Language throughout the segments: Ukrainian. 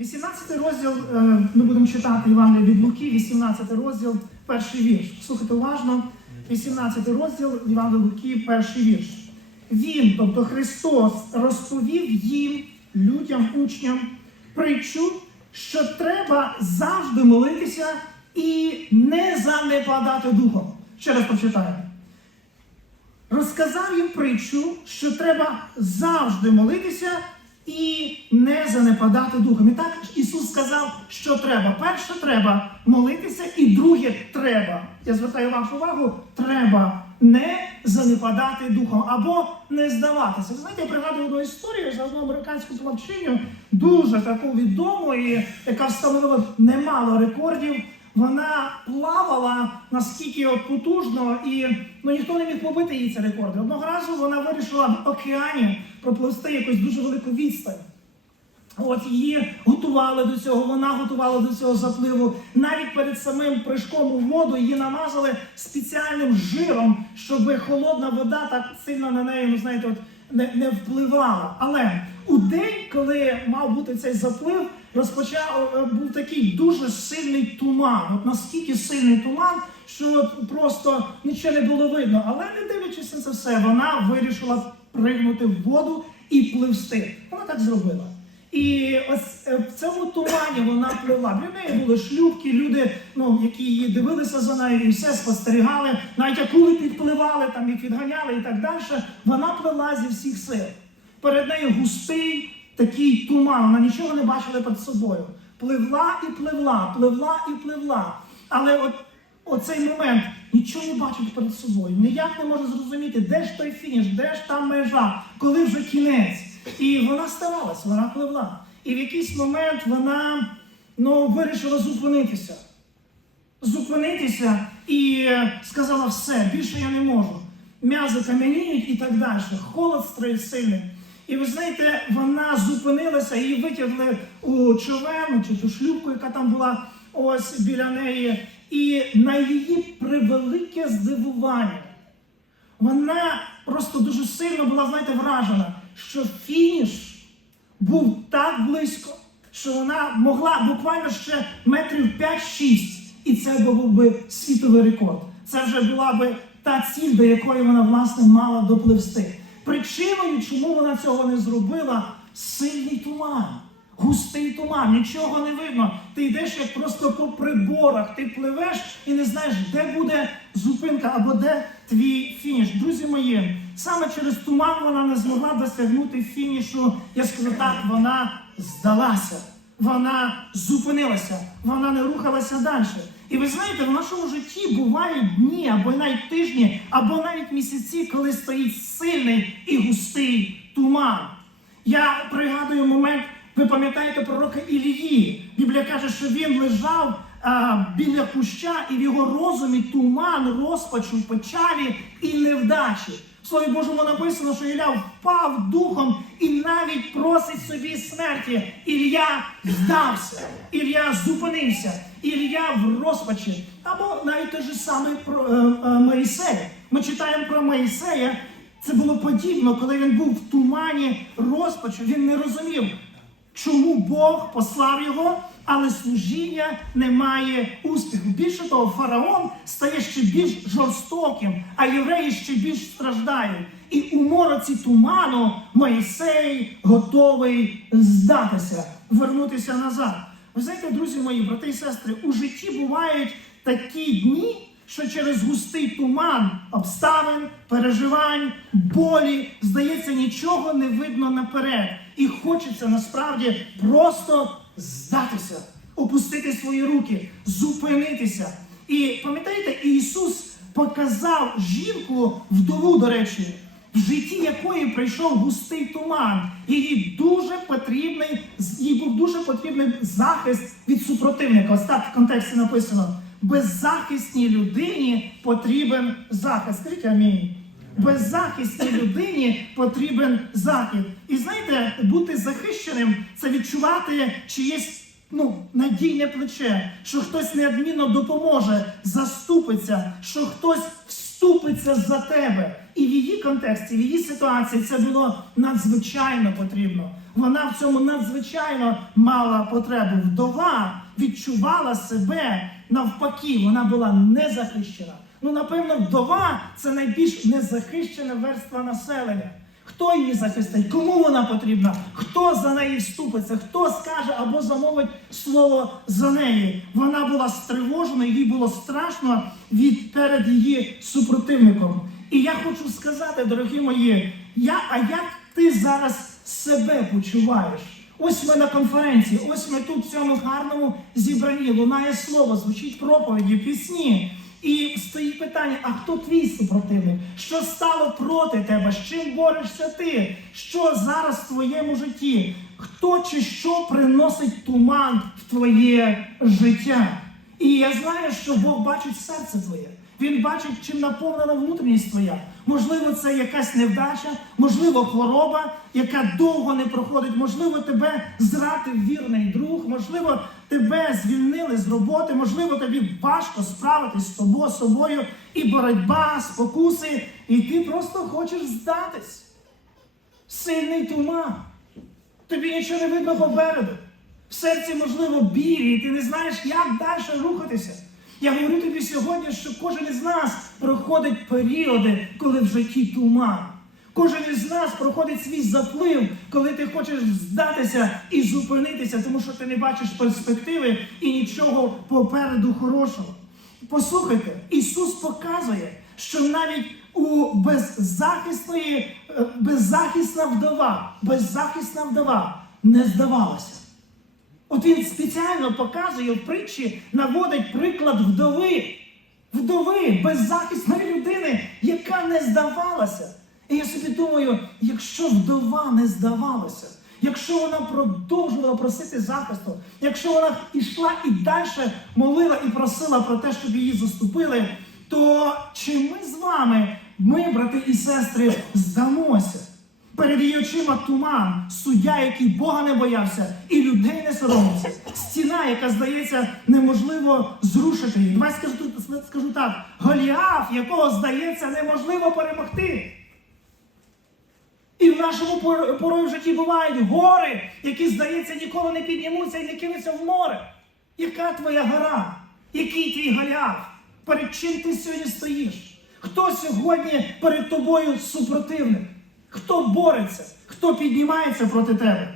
18 розділ, е, ми будемо читати Івангелія від Луки, 18 розділ, перший вірш. Слухайте уважно, 18 розділ Івангелія Луки, перший вірш. Він, тобто Христос, розповів їм, людям, учням, притчу, що треба завжди молитися і не занепадати духом. Ще раз прочитаємо. Розказав їм притчу, що треба завжди молитися і не занепадати духом. І так Ісус сказав, що треба. Перше треба молитися, і друге треба. Я звертаю вашу увагу, треба не занепадати духом або не здаватися. Знаєте, я пригадую одну історію за одну американську плавчиню, дуже таку відому, і яка встановила немало рекордів. Вона плавала наскільки от потужно, і ну, ніхто не міг побити її ці рекорди. Одного разу вона вирішила в океані пропливсти якусь дуже велику відстань. От її готували до цього, вона готувала до цього запливу. Навіть перед самим прыжком у воду її намазали спеціальним жиром, щоб холодна вода так сильно на неї, ну знаєте, от не, не впливала. Але у день, коли мав бути цей заплив, розпочав е, був такий дуже сильний туман. От наскільки сильний туман, що просто нічого не було видно. Але не дивлячись на це все, вона вирішила пригнути в воду і пливсти. Вона так зробила. І ось е, в цьому тумані вона плила. Для неї були шлюбки, люди, ну, які її дивилися за нею, і все спостерігали. Навіть акули підпливали, там їх відганяли і так далі. Вона плила зі всіх сил. Перед нею густий такий туман. Вона нічого не бачила перед собою. Пливла і пливла, пливла і пливла. Але от оцей момент нічого не бачить перед собою. Ніяк не може зрозуміти, де ж той фініш, де ж та межа, коли вже кінець. І вона старалась, вона пливла. І в якийсь момент вона ну, вирішила зупинитися. Зупинитися і е, сказала все, більше я не можу. М'язи кам'яніють і так далі. Холод стоїть сильний. І ви знаєте, вона зупинилася, її витягли у човен, чи ту шлюпку, яка там була ось біля неї. І на її превелике здивування вона просто дуже сильно була, знаєте, вражена, що фініш був так близько, що вона могла буквально ще метрів 5-6, і це був би світовий рекорд. Це вже була би та ціль, до якої вона власне мала допливсти. Причиною, чому вона цього не зробила, сильний туман. Густий туман, нічого не видно. Ти йдеш як просто по приборах, ти пливеш і не знаєш, де буде зупинка або де твій фініш. Друзі мої, саме через туман вона не змогла досягнути фінішу. Я скажу так, вона здалася, вона зупинилася, вона не рухалася далі. І ви знаєте, в нашому житті бувають дні, або навіть тижні, або навіть місяці, коли стоїть сильний і густий туман. Я пригадую момент. Ви пам'ятаєте пророка Ілії? Біблія каже, що він лежав а, біля куща, і в його розумі туман, розпачу, печалі і невдачі. Слові Божому написано, що Ілля впав духом і навіть просить собі смерті. Ілля здався, Ілля зупинився, Ілля в розпачі. Або навіть той же самий про е, е, Моїсей. Ми читаємо про Моїсея. Це було подібно, коли він був в тумані розпачу, він не розумів. Чому Бог послав його, але служіння не має успіху. Більше того, фараон стає ще більш жорстоким, а євреї ще більш страждають. І у мороці туману Моїсей готовий здатися, вернутися назад. Ви знаєте, друзі мої, брати і сестри, у житті бувають такі дні, що через густий туман обставин, переживань, болі, здається, нічого не видно наперед. І хочеться насправді просто здатися, опустити свої руки, зупинитися. І пам'ятаєте, Ісус показав жінку, вдову, до речі, в житті якої прийшов густий туман. Їй дуже потрібний, їй був дуже потрібний захист від супротивника. Ось так в контексті написано. Беззахисній людині потрібен захист. Скажіть амінь. Беззахисній людині потрібен захист. І знаєте, бути захищеним це відчувати чиєсь ну, надійне плече, що хтось неодмінно допоможе, заступиться, що хтось вступиться за тебе. І в її контексті, в її ситуації це було надзвичайно потрібно. Вона в цьому надзвичайно мала потребу. Вдова відчувала себе навпаки, вона була незахищена. Ну, напевно, вдова це найбільш незахищена верства населення. Хто її захистить? Кому вона потрібна? Хто за неї вступиться? Хто скаже або замовить слово за неї? Вона була стривожена, їй було страшно від перед її супротивником. І я хочу сказати, дорогі мої, я, а як ти зараз себе почуваєш? Ось ми на конференції, ось ми тут в цьому гарному зібранні. Лунає слово, звучить проповіді, пісні. І стоїть питання: а хто твій супротивник? Що стало проти тебе? З чим борешся ти? Що зараз в твоєму житті? Хто чи що приносить туман в твоє життя? І я знаю, що Бог бачить серце твоє. Він бачить, чим наповнена внутрішність твоя. Можливо, це якась невдача, можливо, хвороба, яка довго не проходить. Можливо, тебе зрадив вірний друг, можливо, тебе звільнили з роботи, можливо, тобі важко справитись з тобою, собою, і боротьба, спокуси, і ти просто хочеш здатись. Сильний туман. Тобі нічого не видно попереду. В серці, можливо, білі, і ти не знаєш, як далі рухатися. Я говорю тобі сьогодні, що кожен із нас проходить періоди, коли в житті туман. Кожен із нас проходить свій заплив, коли ти хочеш здатися і зупинитися, тому що ти не бачиш перспективи і нічого попереду хорошого. Послухайте, Ісус показує, що навіть у беззахисної, е, беззахисна вдова, беззахисна вдова не здавалася. От він спеціально показує в притчі, наводить приклад вдови, вдови, беззахисної людини, яка не здавалася. І я собі думаю, якщо вдова не здавалася, якщо вона продовжувала просити захисту, якщо вона йшла і далі молила і просила про те, щоб її заступили, то чи ми з вами, ми, брати і сестри, здамося? Перед її очима туман, суддя, який Бога не боявся, і людей не соромився. Стіна, яка здається, неможливо зрушити. Давай скажу, скажу так: Голіаф, якого здається, неможливо перемогти. І в нашому порою в житті бувають гори, які, здається, ніколи не піднімуться і не кинуться в море. Яка твоя гора? Який твій Голіаф? Перед чим ти сьогодні стоїш? Хто сьогодні перед тобою супротивник? Хто бореться? Хто піднімається проти тебе?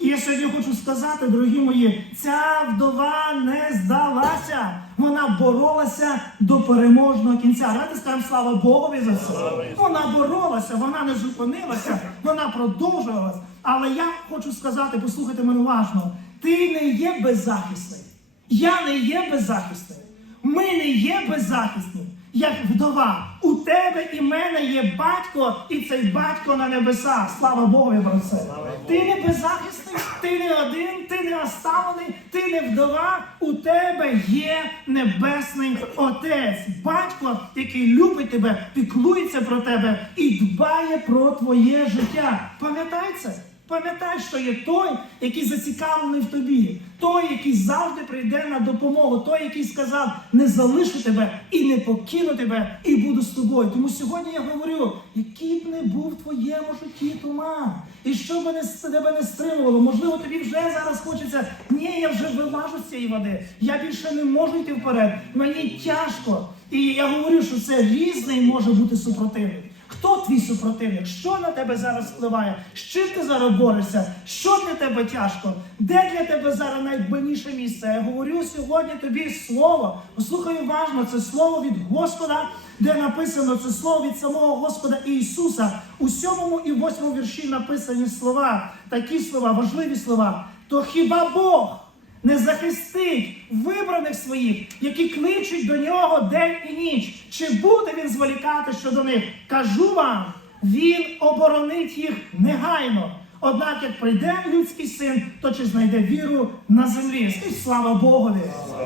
І я сьогодні хочу сказати, дорогі мої, ця вдова не здалася. Вона боролася до переможного кінця. Давайте скажемо слава Богові за це. Вона боролася, вона не зупинилася, вона продовжувалася. Але я хочу сказати, послухайте мене уважно, ти не є беззахисний. Я не є беззахисним. Ми не є беззахисні, як вдова. У тебе і мене є батько, і цей батько на небесах. Слава Богу про це. Ти не беззахисний, ти не один, ти не оставлений, ти не вдова. У тебе є небесний отець, батько, який любить тебе, піклується про тебе і дбає про твоє життя. Пам'ятай це. Пам'ятай, що є той, який зацікавлений в тобі, той, який завжди прийде на допомогу, той, який сказав, не залишу тебе і не покину тебе, і буду з тобою. Тому сьогодні я говорю, який б не був в твоєму житті туман, і що би не тебе не стримувало, можливо, тобі вже зараз хочеться, ні, я вже вилажу з цієї води, я більше не можу йти вперед, мені тяжко. І я говорю, що це різний може бути супротивник. Хто твій супротивник? Що на тебе зараз впливає? З чим ти зараз борешся? Що для тебе тяжко? Де для тебе зараз найбільніше місце? Я говорю сьогодні тобі слово. Послухай уважно, це слово від Господа, де написано це слово від самого Господа Ісуса. У сьомому і восьмому вірші написані слова, такі слова, важливі слова. То хіба Бог? Не захистить вибраних своїх, які кличуть до нього день і ніч. Чи буде він зволікати щодо них? Кажу вам, він оборонить їх негайно. Однак, як прийде людський син, то чи знайде віру на землі? Скажіть, слава Богові!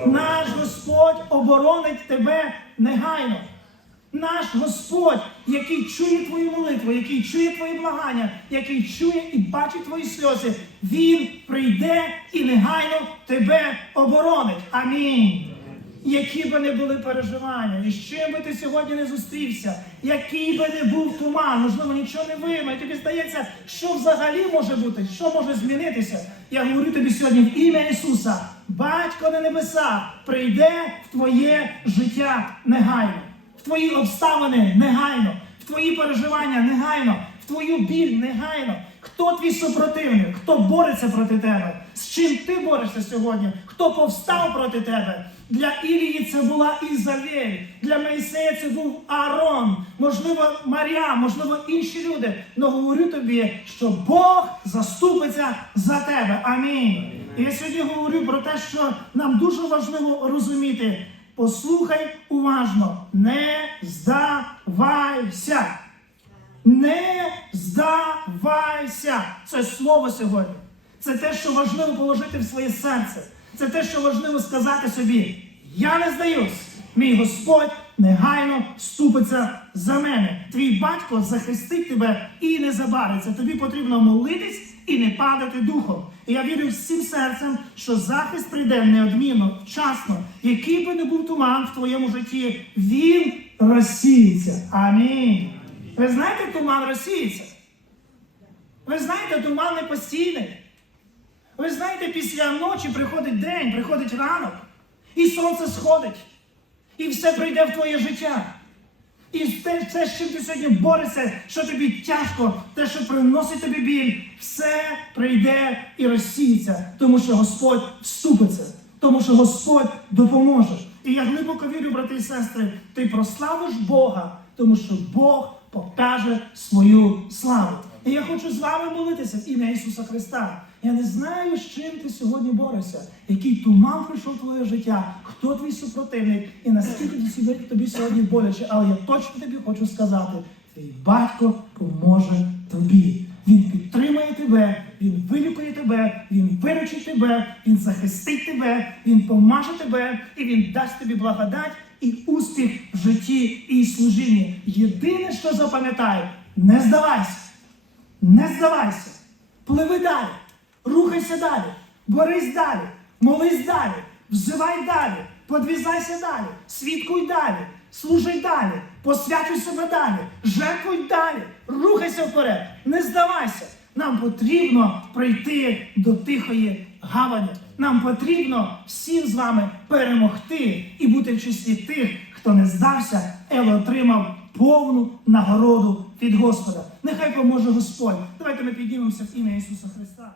Наш Господь оборонить тебе негайно. Наш Господь, який чує твою молитву, який чує твої благання, який чує і бачить твої сльози, Він прийде і негайно тебе оборонить. Амінь. які би не були переживання, і з чим би ти сьогодні не зустрівся, який би не був туман, можливо, нічого не вийме, і тобі здається, що взагалі може бути, що може змінитися. Я говорю тобі сьогодні в ім'я Ісуса, Батько на небесах, прийде в твоє життя негайно, твої обставини негайно, в твої переживання негайно, в твою біль негайно. Хто твій супротивник? Хто бореться проти тебе? З чим ти борешся сьогодні? Хто повстав проти тебе? Для Ілії це була Ізавель, для Моїсея це був Аарон, можливо, Марія, можливо, інші люди. Но говорю тобі, що Бог заступиться за тебе. Амінь. І я сьогодні говорю про те, що нам дуже важливо розуміти. Послухай уважно, не здавайся. Не здавайся. Це слово сьогодні. Це те, що важливо положити в своє серце. Це те, що важливо сказати собі. Я не здаюсь. Мій Господь негайно ступиться за мене. Твій батько захистить тебе і не забариться. Тобі потрібно молитись і не падати духом. І я вірю всім серцем, що захист прийде неодмінно, вчасно. Який би не був туман в твоєму житті, він розсіється. Амінь. Ви знаєте, туман розсіється. Ви знаєте, туман не постійний. Ви знаєте, після ночі приходить день, приходить ранок, і сонце сходить, і все прийде в твоє життя. І те, те, з чим ти сьогодні борешся, що тобі тяжко, те, що приносить тобі біль, все прийде і розсіється, тому що Господь вступиться, тому що Господь допоможе. І я глибоко вірю, брати і сестри, ти прославиш Бога, тому що Бог покаже свою славу. І я хочу з вами молитися в ім'я Ісуса Христа. Я не знаю, з чим ти сьогодні борешся, який туман прийшов в твоє життя, хто твій супротивник і наскільки тобі- сьогодні боляче. Але я точно тобі хочу сказати: твій батько поможе тобі. Він підтримає тебе, він вилікує тебе, він виручить тебе, він захистить тебе, він помаже тебе і він дасть тобі благодать і успіх в житті і служінні. Єдине, що запам'ятай, не здавайся. Не здавайся, пливи далі, рухайся далі, борись далі, молись далі, взивай далі, подвізайся далі, свідкуй далі, служи далі, посвячуй себе далі, жертвуй далі, рухайся вперед, не здавайся. Нам потрібно прийти до тихої гавані. Нам потрібно всім з вами перемогти і бути в числі тих, хто не здався, але отримав повну нагороду від Господа. Нехай поможе Господь. Давайте ми піднімемося в ім'я Ісуса Христа.